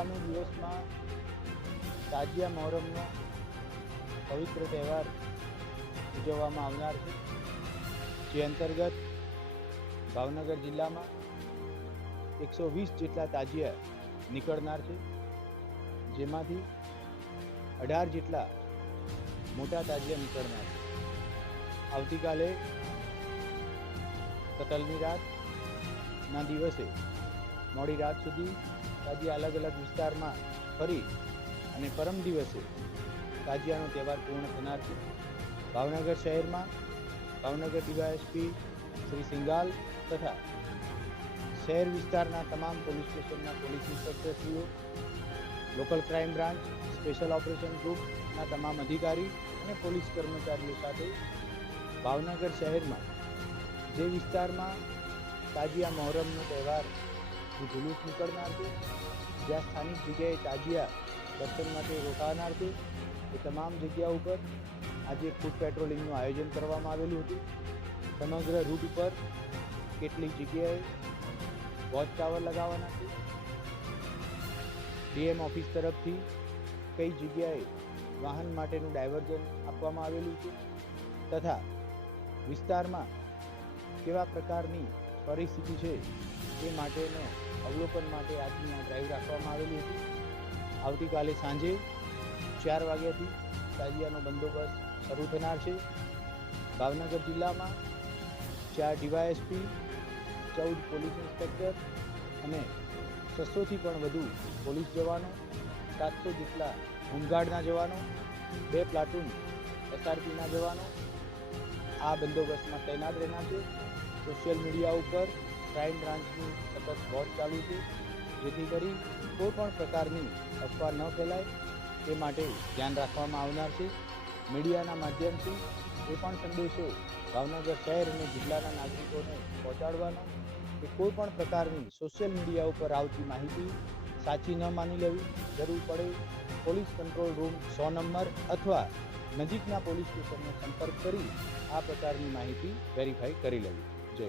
આગામી દિવસમાં તાજિયા મહોરમનો પવિત્ર તહેવાર ઉજવવામાં આવનાર છે. જે અંતર્ગત ભાવનગર જિલ્લામાં એકસો વીસ જેટલા તાજિયા નીકળનાર છે. જેમાંથી અઢાર જેટલા મોટા તાજિયા નીકળનાર છે. આવતીકાલે કતલની રાતના દિવસે મોડી રાત સુધી તાજિયા અલગ અલગ વિસ્તારમાં ફરી અને પરમ દિવસે તાજિયાનો તહેવાર પૂર્ણ થનાર છે. ભાવનગર શહેરમાં ભાવનગર ડીવાયએસપી શ્રી સિંગાલ તથા શહેર વિસ્તારના તમામ પોલીસ સ્ટેશનના police ઇન્સ્પેક્ટરશ્રીઓ, local crime branch, special operation ગ્રુપના તમામ અધિકારી અને પોલીસ કર્મચારીઓ સાથે ભાવનગર શહેરમાં જે વિસ્તારમાં તાજિયા મહોરમનો તહેવાર જુલુસ નીકળનાર છે. જ્યાં સ્થાનિક જગ્યાએ તાજિયા દર્શન માટે રોકાનાર છે. એ તમામ જગ્યા ઉપર આજે ફૂડ પેટ્રોલિંગનું આયોજન કરવામાં આવેલું હતું. સમગ્ર રૂટ ઉપર કેટલીક જગ્યાએ વોચ ટાવર લગાવવાના છે. ડીએમ ઓફિસ તરફથી કઈ જગ્યાએ વાહન માટેનું ડાયવર્ઝન આપવામાં આવેલું છે? તથા વિસ્તારમાં કેવા પ્રકારની પરિસ્થિતિ છે? એ માટેનો અવલોકન માટે આજની આ ડ્રાઈવ રાખવામાં આવેલી હતી. આવતીકાલે સાંજે ચાર વાગ્યાથી તાજિયાનો બંદોબસ્ત શરૂ થનાર છે. ભાવનગર જિલ્લામાં ચાર ડીવાયએસપી, ચૌદ પોલીસ ઇન્સ્પેક્ટર અને છસોથી પણ વધુ પોલીસ જવાનો, સાતસો જેટલા હોમગાર્ડના જવાનો, બે પ્લાટૂન એસઆરપીના જવાનો આ બંદોબસ્તમાં તૈનાત રહેનાર છે. સોશિયલ મીડિયા ઉપર ક્રાઇમ બ્રાન્ચની સતત વોચ ચાલુ છે. જેથી કરી કોઈ પણ પ્રકારની અફવા ન ફેલાય. તે માટે ધ્યાન રાખવામાં આવનાર છે. મીડિયાના માધ્યમથી એ પણ સંદેશો ભાવનગર શહેર અને જિલ્લાના નાગરિકોને પહોંચાડવાનો કે કોઈ પણ પ્રકારની સોશિયલ મીડિયા ઉપર આવતી માહિતી સાચી ન માની લેવી, જરૂર પડે પોલીસ કંટ્રોલ રૂમ સો નંબર અથવા નજીકના પોલીસ સ્ટેશનનો સંપર્ક કરી આ પ્રકારની માહિતી વેરીફાઈ કરી લેવી. જય